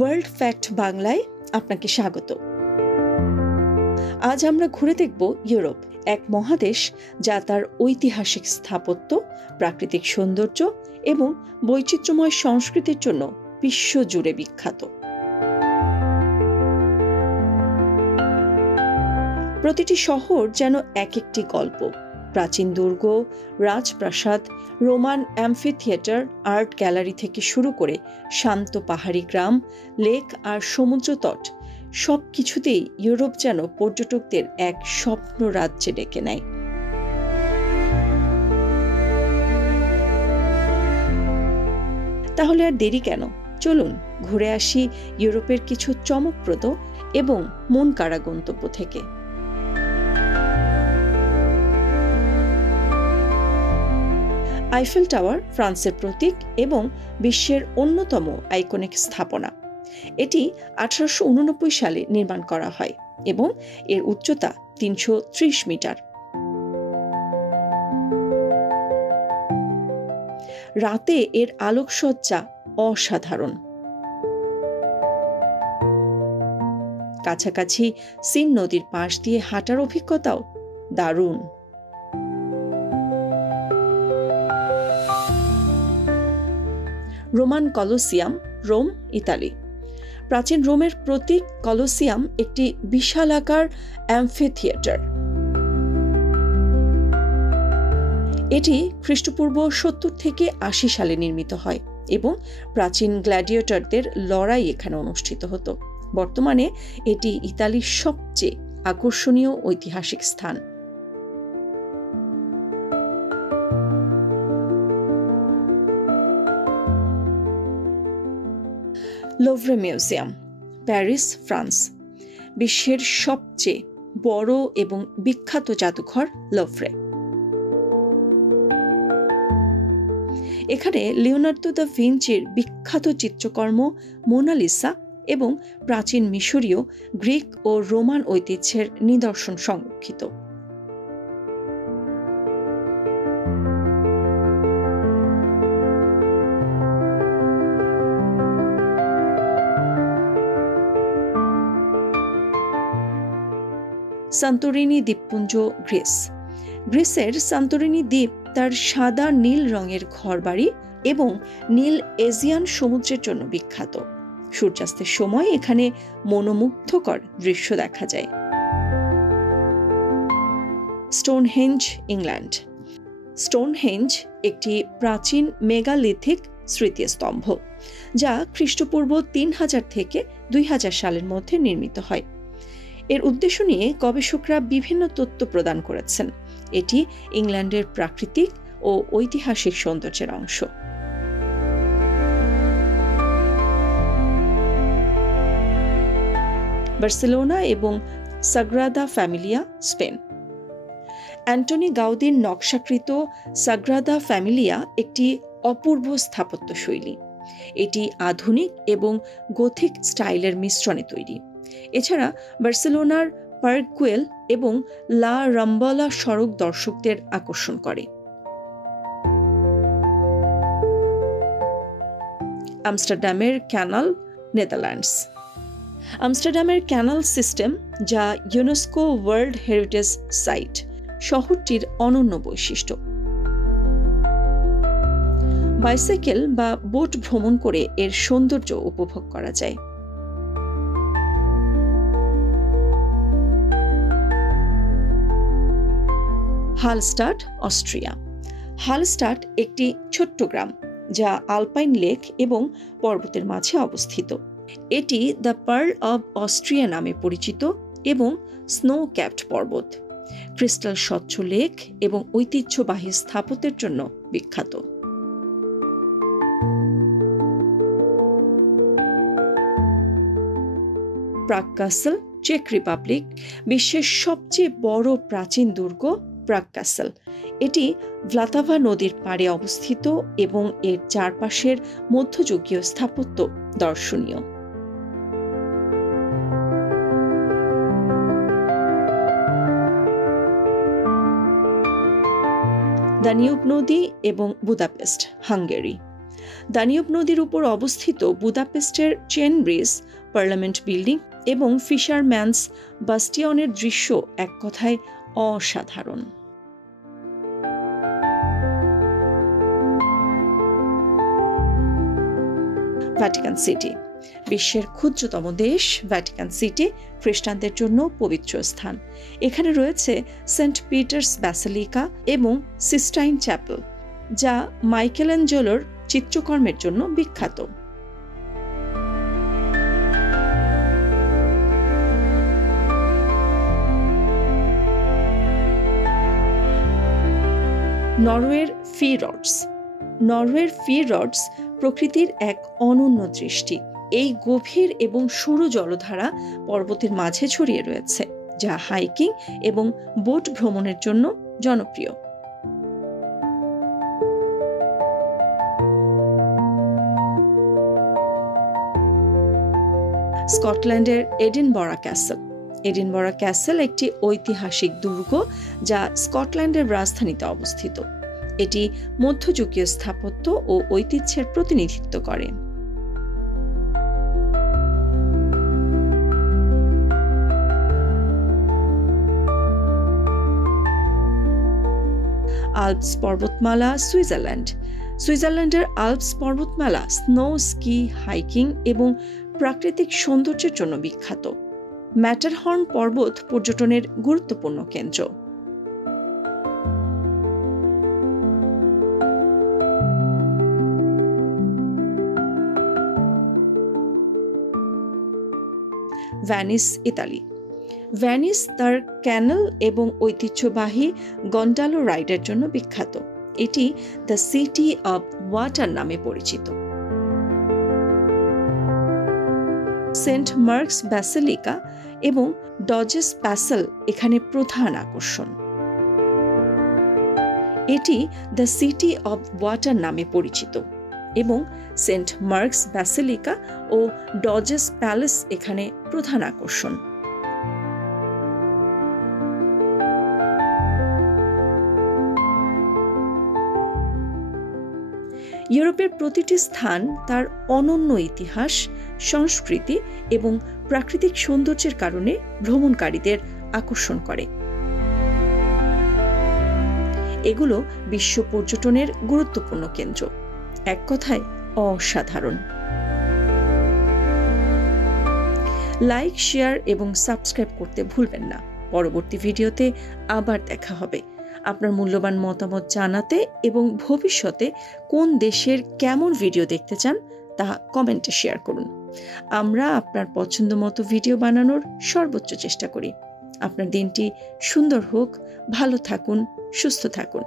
World fact বাংলায় আপনাকে স্বাগত। আজ আমরা ঘুরে দেখব ইউরোপ, এক মহাদেশ যা তার ঐতিহাসিক স্থাপত্য, প্রাকৃতিক সৌন্দর্য এবং বৈচিত্র্যময় সংস্কৃতির জন্য বিশ্বজুড়ে বিখ্যাত। প্রতিটি শহর যেন এক একটি গল্প। প্রাচীন দুর্গ, রাজপ্রাসাদ, রোমান অ্যাম্ফিথিয়েটার, আর্ট গ্যালারি থেকে শুরু করে শান্ত পাহাড়ি গ্রাম, লেক আর সমুদ্র তট, সব কিছুতেই ইউরোপ যেন পর্যটকদের এক স্বপ্ন রাজ্যে ডেকে নেয়। তাহলে আর দেরি কেন? চলুন ঘুরে আসি ইউরোপের কিছু চমকপ্রদ এবং মন কাড়া গন্তব্য থেকে। আইফেল টাওয়ার ফ্রান্সের প্রতীক এবং বিশ্বের অন্যতম আইকনিক স্থাপনা। এটি 1889 সালে নির্মাণ করা হয় এবং এর উচ্চতা 330 মিটার। রাতে এর আলোকসজ্জা অসাধারণ। কাছাকাছি সিন নদীর পাশ দিয়ে হাঁটার অভিজ্ঞতাও দারুণ। Roman Colosseum, Rome, Italy. প্রাচীন রোমের প্রতীক কলোসিয়াম একটি বিশালাকার অ্যাম্ফিথিয়েটার। এটি খ্রিস্টপূর্ব 70 থেকে 80 সালে নির্মিত হয় এবং প্রাচীন গ্ল্যাডিয়েটরদের লড়াই এখানে অনুষ্ঠিত হতো। বর্তমানে এটি ইতালির সবচেয়ে আকর্ষণীয় ঐতিহাসিক স্থান। লোভরে মিউজিয়াম, প্যারিস, ফ্রান্স। বিশ্বের সবচেয়ে বড় এবং বিখ্যাত জাদুঘর লোভরে। এখানে লিওনার্দো দা ভিঞ্চির বিখ্যাত চিত্রকর্ম মোনালিসা এবং প্রাচীন মিশরীয়, গ্রিক ও রোমান ঐতিহ্যের নিদর্শন সংরক্ষিত। সান্তোরিনি দ্বীপপুঞ্জ, গ্রিস। গ্রিসের সান্তোরিনি দ্বীপ তার সাদা নীল রঙের ঘরবাড়ি এবং নীল এজিয়ান সমুদ্রের জন্য বিখ্যাত। সূর্যাস্তের সময় এখানে মনোমুগ্ধকর দৃশ্য দেখা যায়। Stonehenge, England. স্টোনহেঞ্জ একটি প্রাচীন মেগালিথিক স্মৃতিস্তম্ভ যা খ্রিস্টপূর্ব 3000 থেকে 2000 সালের মধ্যে নির্মিত হয়। এর উদ্দেশ্য নিয়ে গবেষকরা বিভিন্ন তথ্য প্রদান করেছেন। এটি ইংল্যান্ডের প্রাকৃতিক ও ঐতিহাসিক সৌন্দর্যের অংশ। বার্সেলোনা এবং সাগ্রাদা ফ্যামিলিয়া, স্পেন। অ্যান্টনি গাউদির নকশাকৃত সাগ্রাদা ফ্যামিলিয়া একটি অপূর্ব স্থাপত্য শৈলী। এটি আধুনিক এবং গোথিক স্টাইলের মিশ্রণে তৈরি। এছাড়া বার্সেলোনার পার্ক গুয়েল এবং লা রাম্বলা সড়ক দর্শকদের আকর্ষণ করে। আমস্টারডামের ক্যানাল, নেদারল্যান্ডস। আমস্টারডামের ক্যানাল সিস্টেম, যা ইউনেস্কো ওয়ার্ল্ড হেরিটেজ সাইট, শহরটির অনন্য বৈশিষ্ট্য। বাইসাইকেল বা বোট ভ্রমণ করে এর সৌন্দর্য উপভোগ করা যায়। হালস্টাড, অস্ট্রিয়া। হালস্টাড একটি ছোট্ট গ্রাম যা আলপাইন লেক এবং পর্বতের মাঝে অবস্থিত। এটি দ্য পার্ল অব অস্ট্রিয়া নামে পরিচিত এবং স্নো ক্যাপড পর্বত, ক্রিস্টাল স্বচ্ছ লেক এবং ঐতিহ্যবাহী স্থাপত্যের জন্য বিখ্যাত। প্রাগ ক্যাসল, চেক রিপাবলিক। বিশ্বের সবচেয়ে বড় প্রাচীন দুর্গ প্রাগ ক্যাসল। এটি ভ্লাতাভা নদীর পাড়ে অবস্থিত এবং এর চারপাশের মধ্যযুগীয় স্থাপত্য দর্শনীয়। দানিউব নদী এবং বুদাপেস্ট, হাঙ্গেরি। দানিউব নদীর উপর অবস্থিত বুদাপেস্টের চেন ব্রিজ, পার্লামেন্ট বিল্ডিং এবং ফিশারম্যানস বাস্টিয়নের দৃশ্য এক কথায় অসাধারণ। Vatican city. বিশ্বের ক্ষুদ্রতম দেশ ভ্যাটিকান সিটি খ্রিস্টানদের জন্য পবিত্র স্থান। এখানে রয়েছে সেন্ট পিটার্স ব্যাসিলিকা এবং সিস্টাইন চ্যাপেল, যা মাইকেলেঞ্জেলোর চিত্রকর্মের জন্য বিখ্যাত। নরওয়ের ফিরডস। নরওয়ের ফিরডস প্রকৃতির এক অনন্য দৃষ্টি। এই গভীর এবং সরু জলধারা পর্বতের মাঝে ছড়িয়ে রয়েছে, যা হাইকিং এবং বোট ভ্রমণের জন্য জনপ্রিয়। স্কটল্যান্ডের এডিনবরা ক্যাসেল। এডিনবরা ক্যাসেল একটি ঐতিহাসিক দুর্গ যা স্কটল্যান্ডের রাজধানীতে অবস্থিত। এটি মধ্যযুগীয় স্থাপত্য ও ঐতিহ্যের প্রতিনিধিত্ব করে। আল্পস পর্বতমালা, সুইজারল্যান্ড। সুইজারল্যান্ডের আল্পস পর্বতমালা স্নো স্কি, হাইকিং এবং প্রাকৃতিক সৌন্দর্যের জন্য বিখ্যাত। ম্যাটারহর্ন পর্বত পর্যটনের গুরুত্বপূর্ণ কেন্দ্র। Venice, Italy. ভ্যানিস তার ক্যানেল এবং ঐতিহ্যবাহী গন্ডালো রাইডের জন্য বিখ্যাত। এটি দ্য সিটি অব ওয়াটার নামে পরিচিত। সেন্ট মার্কস ব্যাসিলিকা এবং ডজেস প্যাসেল এখানে প্রধান আকর্ষণ। এটি দ্য সিটি অব ওয়াটার নামে পরিচিত এবং সেন্ট মার্কস ব্যাসিলিকা ও ডজেস প্যালেস এখানে প্রধান আকর্ষণ। ইউরোপের প্রতিটি স্থান তার অনন্য ইতিহাস, সংস্কৃতি এবং প্রাকৃতিক সৌন্দর্যের কারণে ভ্রমণকারীদের আকর্ষণ করে। এগুলো বিশ্ব পর্যটনের গুরুত্বপূর্ণ কেন্দ্র। এক কথায় অসাধারণ। লাইক, শেয়ার এবং সাবস্ক্রাইব করতে ভুলবেন না। পরবর্তী ভিডিওতে আবার দেখা হবে। আপনার মূল্যবান মতামত জানাতে এবং ভবিষ্যতে কোন দেশের কেমন ভিডিও দেখতে চান তা কমেন্টে শেয়ার করুন। আমরা আপনার পছন্দ মতো ভিডিও বানানোর সর্বোচ্চ চেষ্টা করি। আপনার দিনটি সুন্দর হোক, ভালো থাকুন, সুস্থ থাকুন।